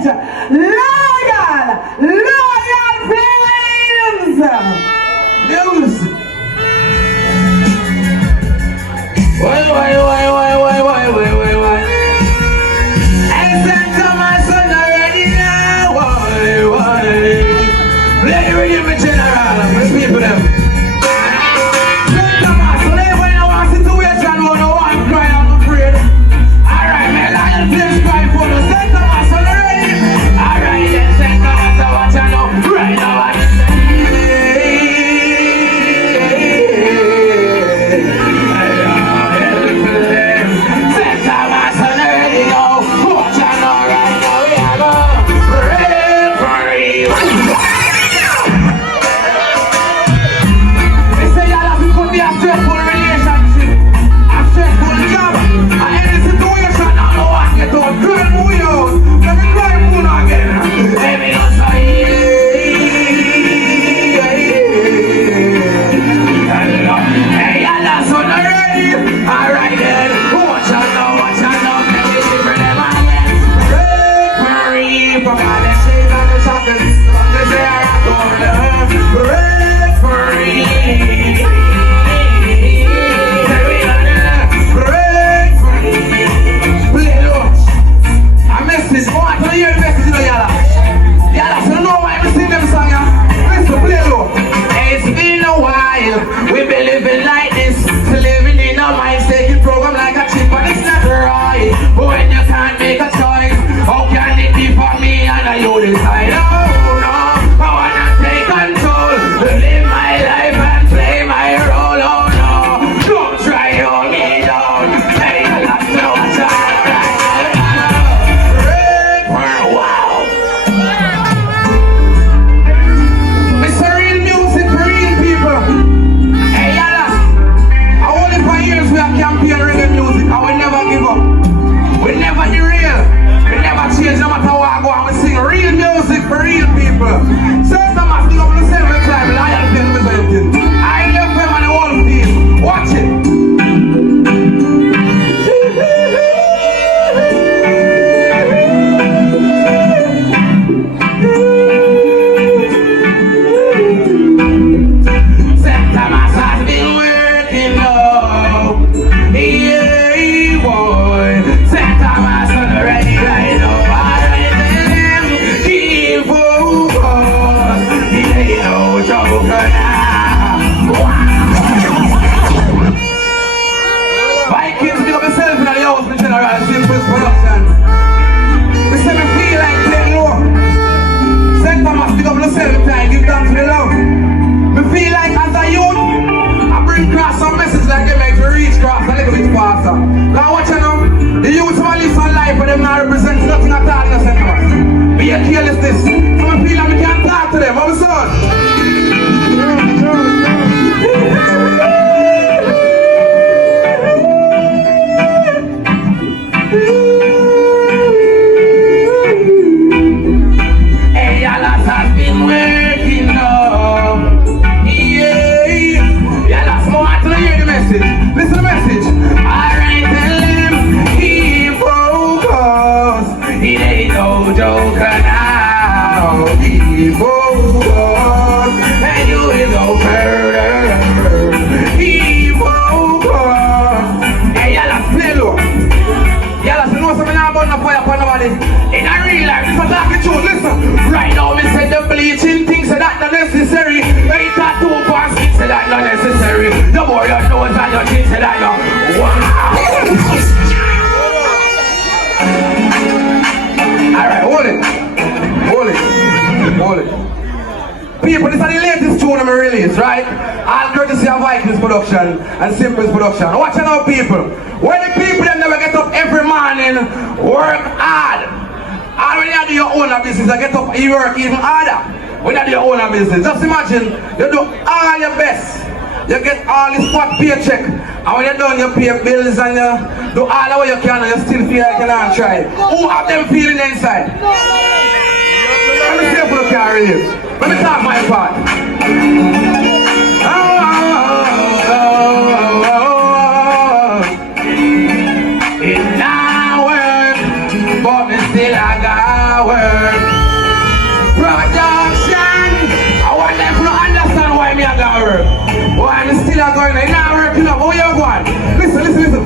Loyal films. News. Why? And send to my son already now. Why? Let me read the general. The people them. Send to my son. When you want situation, when you want cry, I'm afraid. Alright, man, Lion Films cry for the send to my son already. Alright, then send to my son what you know. Right now, what you say. People, this is the latest tune I'm release, right? All courtesy of Vikings production and Simples production. Watch it out, people. When the people that never get up every morning, work hard. And when you do your own business, you get up, you work even harder. When you do your own business, just imagine you do all your best. You get all this fat paycheck, and when you're done, you pay bills and you do all the way you can, and you still feel like you can't try. Who have them feeling inside? Let me see if you can relate. Let me talk my part. It not work, but still I got work. going on. Now working up. Oh, you're going. Listen.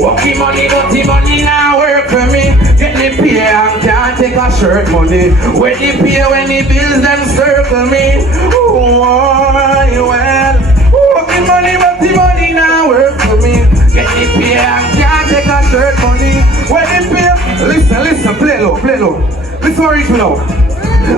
Walking money, dirty money now work for me. Get the pay and can't take a shirt money. When the pay, when the bills them circle me. Oh, well. Walking money, dirty money now work for me. Get the pay and can't take a shirt money. When the pay, listen, play low. Listen what you know.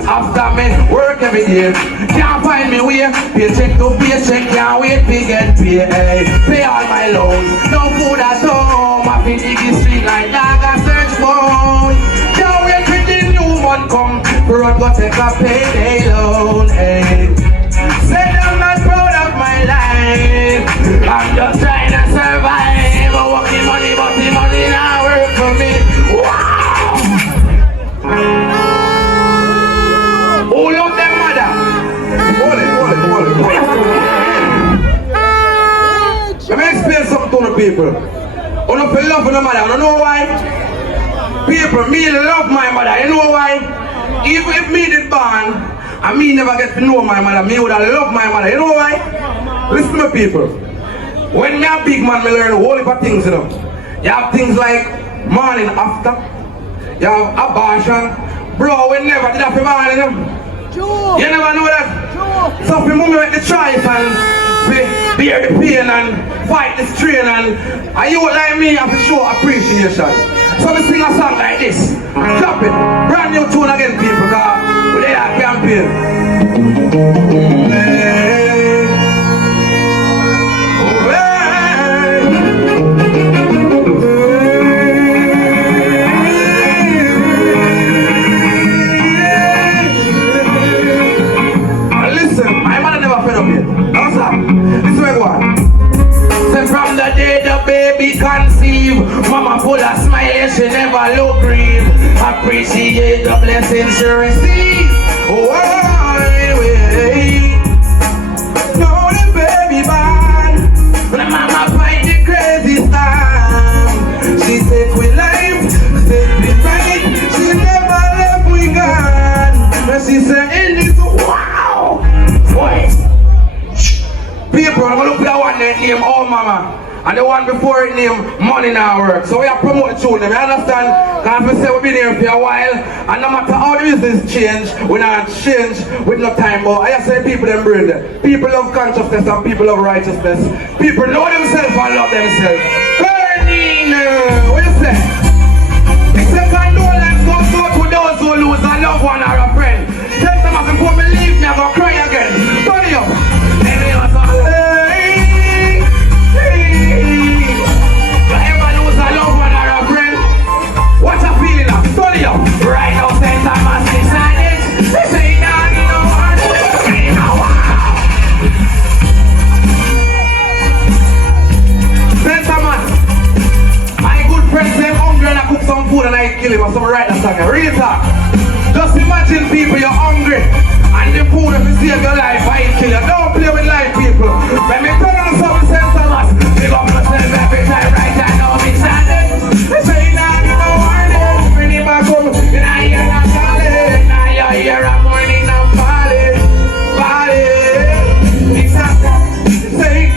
After me work every day, can't find me way. Paycheck to paycheck, can't wait to get paid. Pay all my loans, no food at home. I feel the street like dog and search phone. Can't wait till the new month come. Road go take a payday loan. Said I'm not proud of my life. I'm just trying to survive. Working money, but the money now work for me. Wow. Who love them mother? Hold it. Let me explain something to the people. I don't feel love for the mother. You know why? People, me love my mother. You know why? Even if me did born, and me never get to know my mother, me would have loved my mother. You know why? Listen to me, people. When me a big man, me learn a whole heap of things, you know. You have things like morning after. You have abortion. Bro, we never did that for morning, you know. You never know that? So if you move with the choice and bear the pain and fight the strain and you like me have to show appreciation. So we sing a song like this. Drop it. Brand new tune again, people, because we are campaign. From the day the baby conceive, mama full of smile, she never look grief. Appreciate the blessings she receive. Oh, wait. Now the baby born, the mama fight the crazy storm. She said we life, said we right, she never left we gone. But she said in this, wow, voice. People, I'm gonna look for that one that name Oh Mama. And the one before it named Money Now Work. So we are promoting tune them, you understand? Because we say we've been here for a while, and no matter how the business change, we not change with no time. But I say people them bring them. People love consciousness and people love righteousness. People know themselves and love themselves. Burning, what you say? The second condolence goes out to those who lose a loved one or a friend. Tell them if before me leave me, I'm gonna cry again. Turn it up. What's a feeling of? Turn it up. Right now, St. Thomas decided to say down in the water. St. Thomas, my good friend said hungry and I cook some food and I kill him. So I write that song. Real talk. Just imagine people, you're hungry and the food if you save your life, I kill you. Don't play with life, people. When me turn on something, St. Thomas, big up myself every time right I know me standing. They say now you know warning. When you back home, now you're not calling. Now you're here a morning I'm falling. Exactly. Say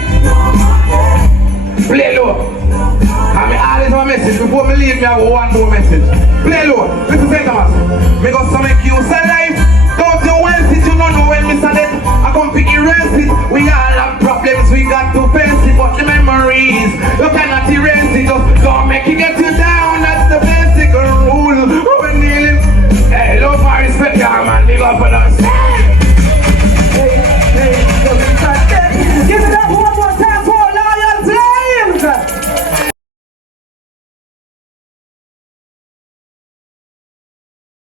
play low. I mean all is my message. Before me leave me I have one more message. Play low. Listen St. Thomas.